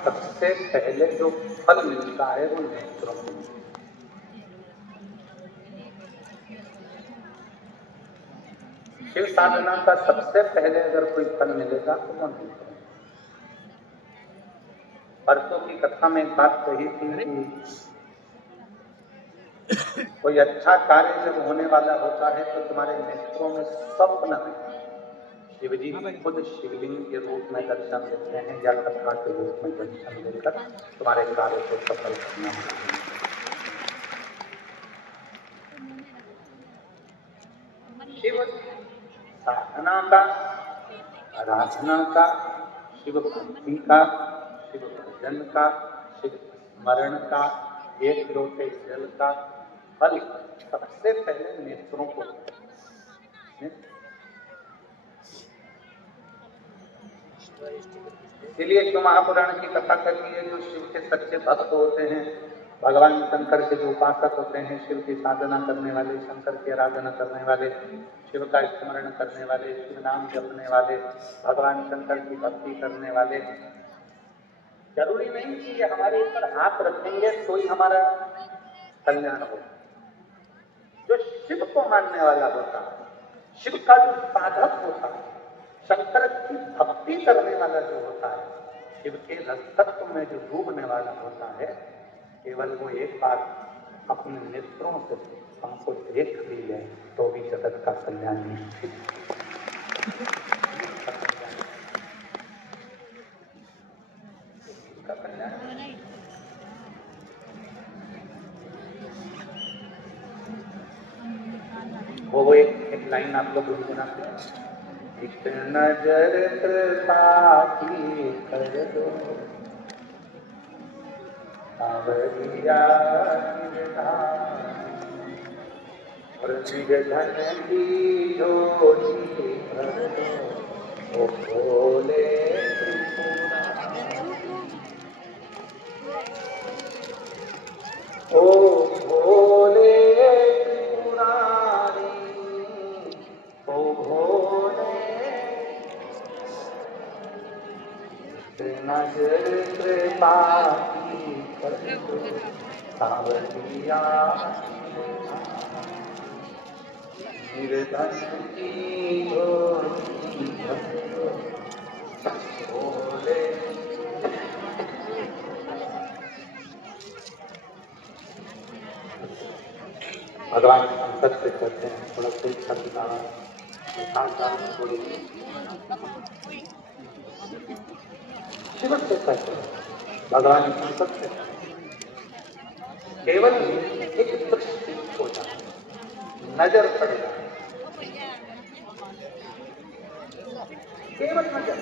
सबसे पहले जो फल मिलता है वो नेत्रों को। शिव साधना का सबसे पहले अगर कोई फल मिलेगा तो वो नेत्रों। परसों की कथा में एक बात कही थी कि कोई अच्छा कार्य जब होने वाला होता है तो तुम्हारे नेत्रों में स्वप्न में शिव जी खुद शिवलिंग के रूप में दर्शन देते हैं या कथा के रूप में दर्शन देकर तुम्हारे कार्य को सफल करना है। शिव साधना का, आराधना का, शिव भक्ति का, शिव भजन का, शिव स्मरण का, एक लोटे जल का फल सबसे पहले नेत्रों को। इसलिए जो महापुराण की कथा करती है, जो शिव के सच्चे भक्त होते हैं, भगवान शंकर के जो उपासक होते हैं, शिव की साधना करने वाले, शंकर की आराधना करने वाले, शिव का स्मरण करने वाले, शिव नाम जपने वाले, भगवान शंकर की भक्ति करने वाले, जरूरी नहीं कि ये हमारे ऊपर हाथ रखेंगे तो ही हमारा कल्याण हो। जो शिव को मानने वाला होता है, शिव का जो साधक होता है, शंकर की भक्ति करने वाला जो होता है, शिव के रसतत्व में जो डूबने वाला होता है, केवल वो एक बार अपने नेत्रों से हमको देख भी ले तो भी जगत का कल्याण निश्चित। वो एक लाइन आप लोग गुनगुनाते हैं, एक नजर कृपा की कर दो सावरिया और निधन की जोड़ी भर दो, ओ भोले ओ भोले त्रिपुरारी, ओ भोले नजर कृपा की कर दो सावरिया निर्धन की जोड़ी भर दो, भोले। भगवान शंकर से कहते हैं थोड़ा सा क्षमता थोड़ी शिव से कहते हैं, भगवान शंकर से केवल एक दृष्टि हो जाए, नजर पड़ जाए, केवल नजर।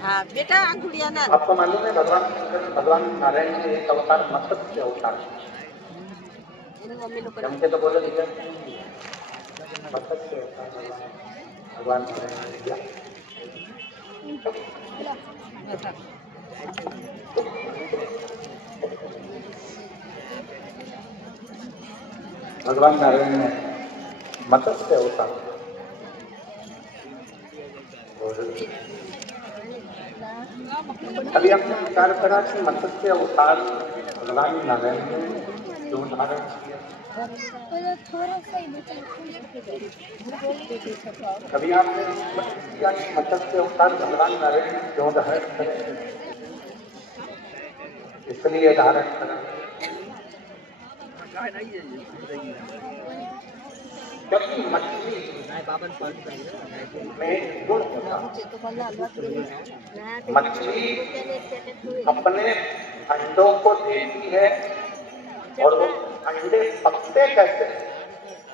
हाँ बेटा गुड़िया ना। आपको मालूम है भगवान नारायण के एक अवतार मत्स्य अवतार हमके तो बोले मत्स्य भगवान नारायण ने किया। भगवान नारायण ने मत्स्य अवतार अभी हमने विचार करा कि मत्स्य अवतार भगवान नारायण ने क्यों धारण किया। कभी आपने किया कि मत्स्य अवतार भगवान नारायण ने क्यों धारण करें, इसलिए धारण करा क्योंकि मछली में गुण होता है। मछली अपने अंडों को देती है और वो अंडे पकते कैसे हैं,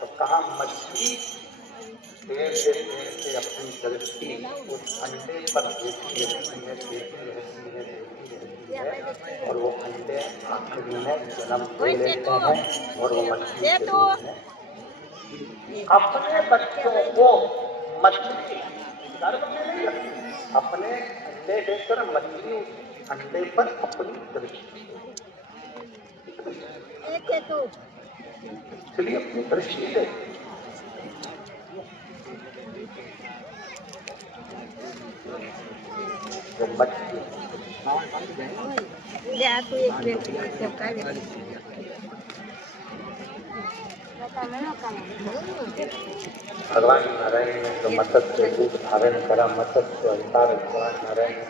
तो कहा मछली देर से अपनी दृष्टि उस अंडे पर देती रहती है और वो अंडे आखिरी में जन्म दे लेते हैं और वो मछली अपने बच्चों को मछली गर्भ में नहीं रखते, अपने अंडे देकर मछली अंडे पर अपनी दृष्टि, इसलिए अपनी दृष्टि दे। जो मछली भगवान नारायण ने जो मत्स्य रूप धारण करा, मत्स्य अवतार भगवान नारायण ने,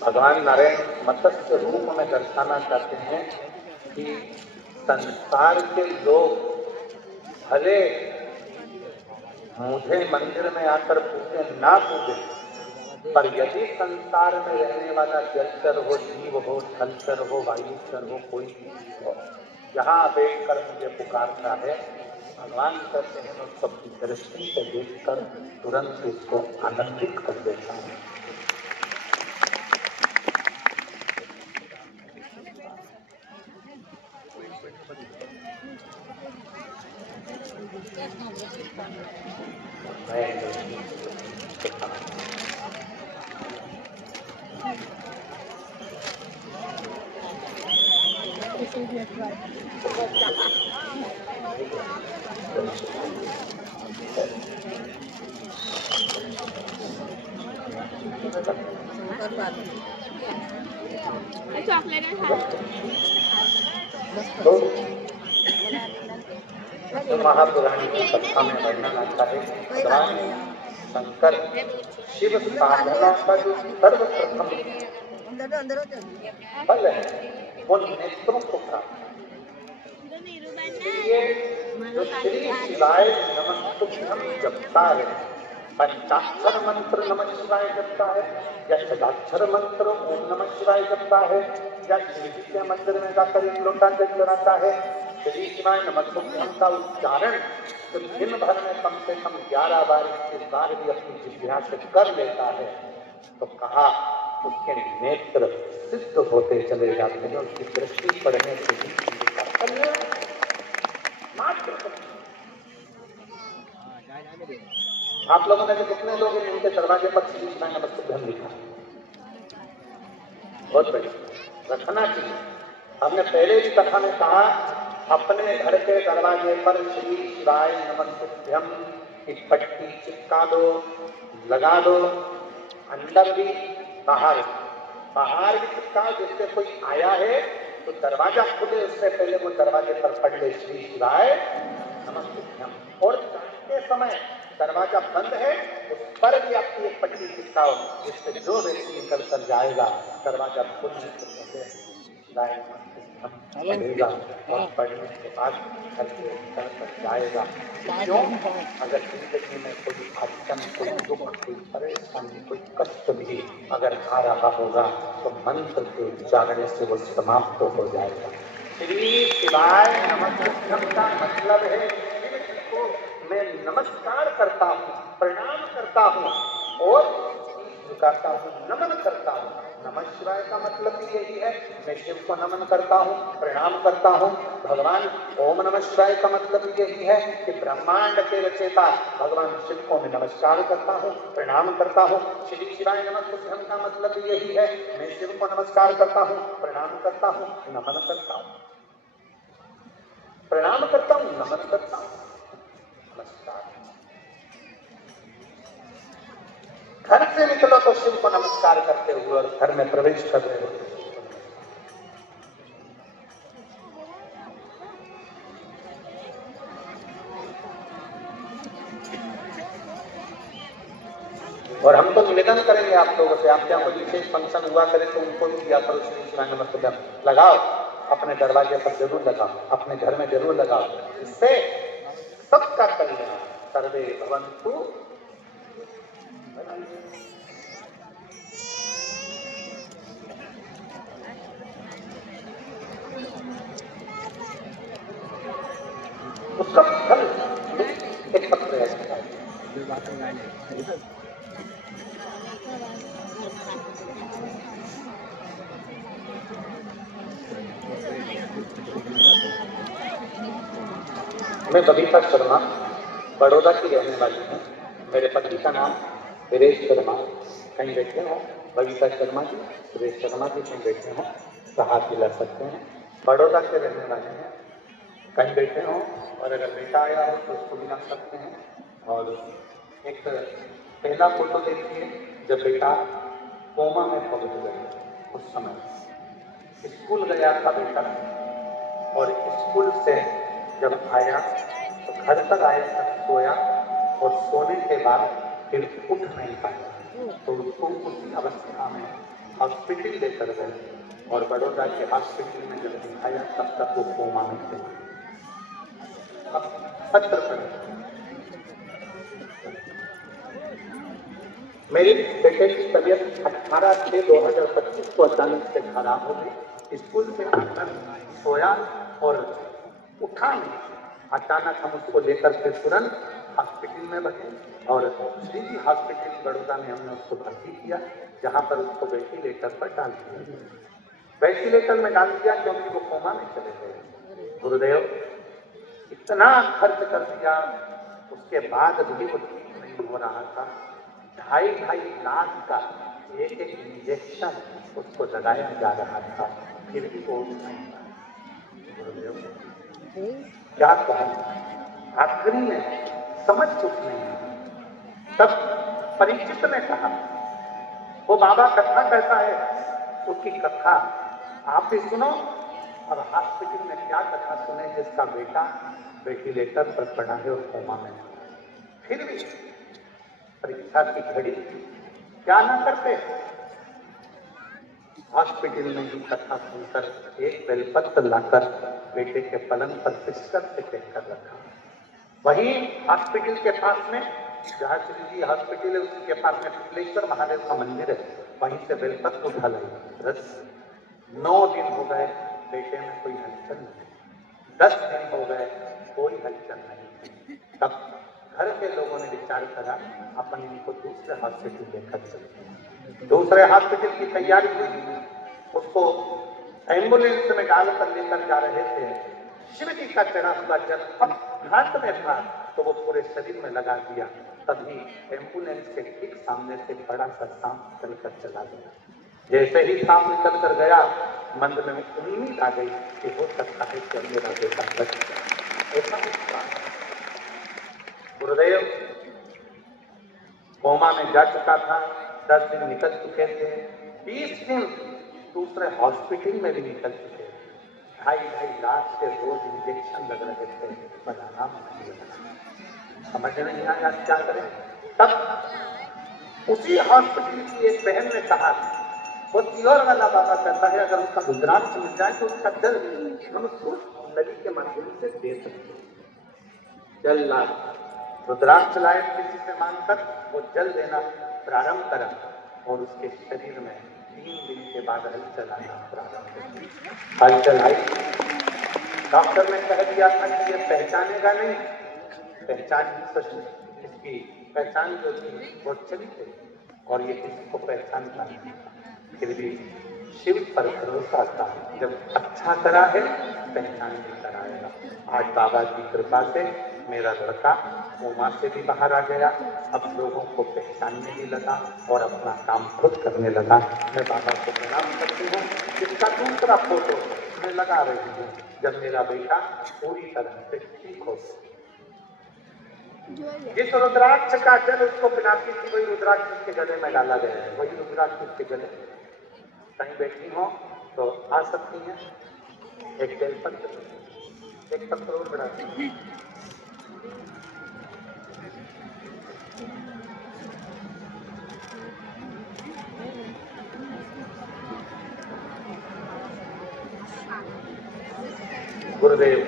भगवान नारायण मत्स्य रूप में दर्शाना चाहते हैं कि संसार के लोग भले मुझे मंदिर में आकर पूजे ना पूजे, पर यदि संसार में रहने वाला जलचर हो, जीव हो, थलचर हो, वायुचर हो, कोई भी हो, जहाँ बैठ कर मुझे पुकारता है, भगवान कहते हैं उस सबकी दृष्टि से देखकर तुरंत उसको आनंदित कर देता है। तो महापुराण की कथा में वर्णन आता है, भगवान शंकर शिव साधना का जो सर्वप्रथम फल है वो नेत्रों को प्राप्त। इसलिए जो श्री शिवाय नमस्तुभ्यं जपता है, पंचाक्षर मंत्र नमः शिवाय जपता है, या षडाक्षर मंत्र ओम नमः शिवाय जपता है, या शिव जी के मंदिर में जाकर एक लोटा जल चढ़ाता है, श्री शिवाय नमस्तुभ्यं का उच्चारण तो दिन भर में कम से कम 11 बार 21 बार भी अपनी जिह्वा से कर लेता है, तो कहा उसके नेत्र सिद्ध होते चले जाते हैं, उसकी दृष्टि पड़ने से भी आप लोगों ने कितने लोग उनके दरवाजे पर श्री शिवाय नमस्तुभ्यं लिखा? बहुत बढ़िया, रखना चाहिए। हमने पहले भी कथा में कहा, अपने घर के दरवाजे पर श्री शिवाय नमस्तुभ्यं की पट्टी चिपका दो, लगा दो, अंदर भी बाहर भी चिपका, जिससे कोई आया है तो दरवाजा खुले उससे पहले वो दरवाजे पर पढ़ ले श्री शिवाय नमस्तुभ्यं, और जाते समय दरवाजा बंद है उस पर भी आपकी एक पट्टी चिपकाओ, जिससे जो व्यक्ति निकल कर जाएगा दरवाजा खुल चलेगा और पढ़ने के बाद घर से निकल कर जाएगा। क्यों? अगर जिंदगी में कोई अड़चन, कोई दुख, कोई परेशानी, कोई कष्ट भी अगर आ रहा होगा तो मंत्र के उच्चारण से वो समाप्त हो जाएगा। श्री शिवाय नमस्तुभ्यं का मतलब है को मैं नमस्कार करता हूँ, प्रणाम करता हूँ और झुकाता हूँ, नमन करता हूँ। नमः शिवाय का मतलब भी यही है, मैं शिव को नमन करता हूँ, प्रणाम करता हूँ। भगवान ओम नमः शिवाय का मतलब भी यही है कि ब्रह्मांड के रचयिता भगवान शिव को मैं नमस्कार करता हूँ, प्रणाम करता हूँ। श्री शिवाय नमस्तुभ्यं का मतलब भी यही है, मैं शिव को नमस्कार करता हूँ, प्रणाम करता हूँ, नमन करता हूँ, प्रणाम करता हूँ, नमन करता हूँ, नमस्कार। घर से निकलो तो शिव को नमस्कार करते हुए, और घर में प्रवेश कर रहे हो और हम तो निवेदन करेंगे आप लोगों से, आप क्या कोई विशेष फंक्शन हुआ करे तो उनको भी दिया करो श्री शिवाय नमस्तुभ्यं लगाओ, अपने दरवाजे पर जरूर लगाओ, अपने घर में जरूर लगाओ, इससे सबका कल्याण। सर्वे भवन्तु उसका फल एक पत्र है। मैं बबीता शर्मा बड़ौदा की रहने वाली हूँ। मेरे पति का नाम सुरेश शर्मा, कहीं बैठे हो बबीता शर्मा जी, सुरेश शर्मा जी कहीं बैठे हो तो हाथ मिला सकते हैं। बड़ौदा के रहने वाले हैं, कहीं बैठे हो और अगर बेटा आया हो तो उसको मिला सकते हैं। और एक पहला फोटो देखिए जब बेटा कोमा में पहुंच गया, उस समय स्कूल गया था बेटा और स्कूल से जब आया तो घर पर आया तक सोया और सोने के बाद फिर उठ नहीं पाया, तो उसको उसी अवस्था में हॉस्पिटल लेकर गए और बड़ौदा के हॉस्पिटल में जब दिखाया तब तक वो कोमा में थे। अब पत्र पर मेरे बेटे की तबीयत 18/6/2025 को अचानक से खराब हो गई। स्कूल से आकर सोया और उठा नहीं, अचानक हम उसको लेकर के तुरंत हॉस्पिटल में बैठे और श्री हॉस्पिटल बड़ौदा में हमने उसको भर्ती किया, जहां पर उसको वेंटिलेटर पर डाल दिया। वेंटिलेटर में डाल दिया क्योंकि वो कोमा में चले गए। गुरुदेव इतना खर्च कर दिया, उसके बाद भी वो ठीक नहीं हो रहा था। 2.5 लाख का एक इंजेक्शन उसको लगाया जा रहा था, फिर भी वो नहीं था। क्या कहूं, आखिरी में समझ कुछ नहीं। तब परीक्षित ने कहा वो बाबा कथा कैसा है, उसकी कथा आप भी सुनो और हॉस्पिटल में क्या कथा सुने जिसका बेटा वेंटिलेटर पर पड़ा है और कोमा में। फिर भी परीक्षा की घड़ी क्या ना करते, हॉस्पिटल में ही कथा सुनकर एक बेलपत्र लाकर बेटे के पलंग पर बिस्तर से फेंककर रखा। वही हॉस्पिटल के पास में जहाँ श्री जी हॉस्पिटल है उसके पास में पिपलेश्वर महादेव का मंदिर है, वहीं से बेलपत्र उठा लाई। 9 दिन हो गए बेटे में कोई हलचल नहीं, 10 दिन हो गए कोई हलचल नहीं। तब घर के लोगों ने विचार करा अपन इनको दूसरे हॉस्पिटल लेकर चलते। दूसरे हॉस्पिटल की तैयारी हुई, उसको एम्बुलेंस में डालकर लेकर जा रहे थे। शिव जी का चढ़ा हुआ जल अब हाथ में था तो वो पूरे शरीर में लगा दिया। तभी एम्बुलेंस के ठीक सामने से बड़ा सा सांप चलकर चला गया। जैसे ही सांप निकल कर गया, मन में उम्मीद आ गई कि हो सकता है कि मेरा बेटा बच गया। ऐसा हुआ। गुरुदेव कोमा में जा चुका था, 10 दिन निकल चुके थे, 20 दिन दूसरे हॉस्पिटल में भी निकल चुके थे। 2.5 लाख के रोज इंजेक्शन लग रहे थे, पर आराम नहीं लगा। समझ नहीं आया क्या करें। तब उसी हॉस्पिटल की एक बहन ने कहा वो तिलोर वाला बाबा कहता है अगर उसका रुद्राक्ष मिल जाए तो उसका जल हम उसको नदी के माध्यम से दे सकते हैं। जल ला रुद्राक्ष लाए किसी से मांगकर वो जल देना प्रारंभ करा और उसके शरीर में 3 दिन के बाद हलचल आना प्रारंभ हुई। हलचल आई, डॉक्टर ने कह दिया था कि ये पहचानेगा नहीं, पहचान इसकी पहचान जो थी वो चली गई और ये किसी को पहचानता नहीं। फिर भी शिव पर भरोसा था, जब अच्छा करा है पहचान भी कराएगा। आज बाबा की कृपा से मेरा लड़का कोमा से भी बाहर आ गया, अब लोगों को पहचानने भी लगा और अपना काम खुद करने लगा। मैं बाबा को प्रणाम करती हूँ। इसका दूसरा फोटो मैं लगा रही हूँ जब मेरा बेटा पूरी तरह से ठीक हो। जिस रुद्राक्ष का जल उसको पिलाती थी वही रुद्राक्ष उसके गले में डाला गया है, वही रुद्राक्ष उसके गले। कहीं बैठी हो तो आ सकती हैं, एक बेलपत्र, एक पत्र और बढ़ाती हैं। गुरुदेव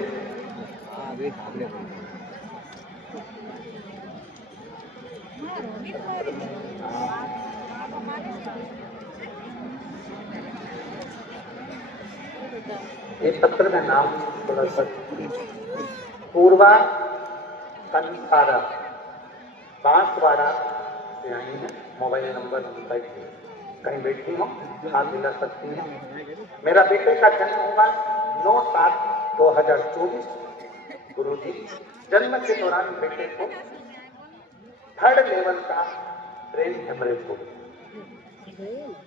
इस पत्र में नाम थोड़ा सा पूर्वा कंसारा बांसवाड़ा से आई है, मोबाइल नंबर कहीं बैठी हो हाथ मिला सकती हैं। मेरा बेटे का जन्म हुआ 9/7/2024। गुरुजी जन्म के दौरान बेटे को थर्ड लेवल का ब्रेन हेमरेज हो गया।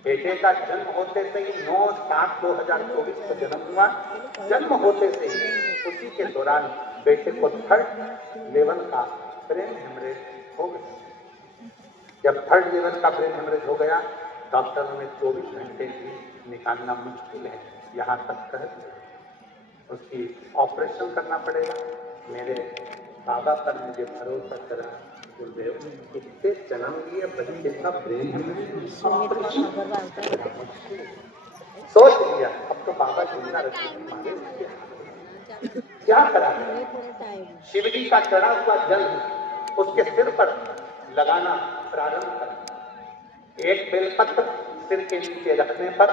बेटे का जन्म होते से ही 9/7/2024 को जन्म हुआ। जन्म होते से ही उसी के दौरान बेटे को थर्ड लेवल का ब्रेन हेमरेज हो गया। जब थर्ड लेवल का ब्रेन हेमरेज हो गया, डॉक्टरों ने 24 घंटे भी निकालना मुश्किल है, यहाँ तक कह दिया उसकी ऑपरेशन करना पड़ेगा। मेरे बाबा पर मुझे भरोसा करा, कितने जन्म दिए बच्चे का ब्रेन सोच लिया, अब तो बाबा जिंदा रखे, क्या करा। शिव जी का चढ़ा हुआ जल उसके सिर पर लगाना प्रारंभ कर। एक बेलपत्र सिर के नीचे रखने पर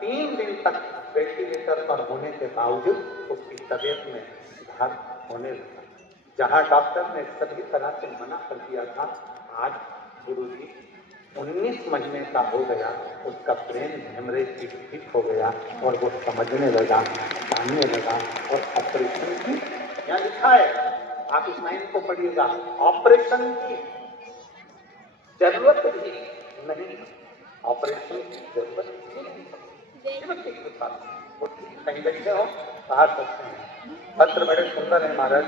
3 दिन तक वेंटिलेटर पर होने के बावजूद उसकी तबीयत में सुधार होने लगा। जहां डॉक्टर ने सभी तरह से मना कर दिया था, आज गुरुजी 19 महीने का हो गया, उसका ब्रेन हेमरेज ठीक हो गया और वो समझने लगा, जानने लगा और ऑपरेशन की, यहाँ लिखा है, आप इस लाइन को पढ़िएगा, ऑपरेशन की जरूरत भी नहीं, ऑपरेशन की जरूरत कहीं बैठे हो बाहर सकते हैं। पत्र बड़े सुंदर है महाराज।